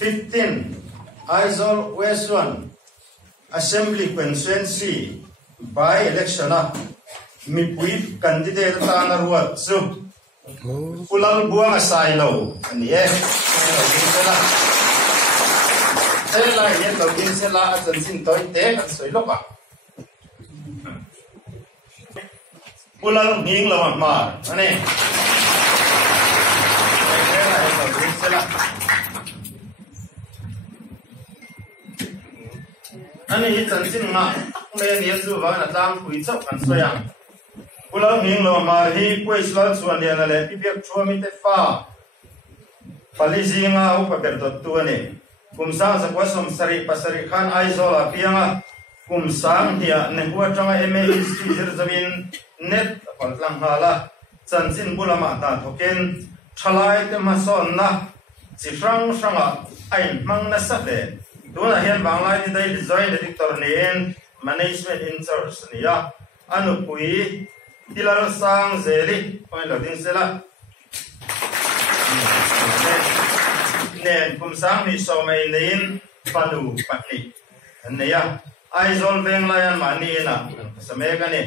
15 Aizawl West 1 Assembly Constituency by election mipui candidate ta na ruat chu ulal buang asai lo ani la ye lo din se la asan sin toi te kan soi lo ka ulal ning lo ma ani anh ấy chân xin ngã mấy người chú vào là đang quỳ chốc ăn xoay ăn, ulang hình lo mà hi quay xuống xuân điện là bị việc chua mi tết pha, pali zinga u phải bật đốt tua này, cùng sang sẽ có sum sari pasari khan ai zo là pianga, cùng sang thì nên qua trong em history giờ zabin net còn lang hala, chân xin bula mà ta thoken, chalai te mà son na, chỉ sang sang à, anh mang na sát đấy. Tuan ahian banglai ni dai design editor nen management in charge niya anu pui tilal sang zeli oi loading sela nen kum sang ni so mai nen panu patni niya Aizawl veng layan mani na same ka ni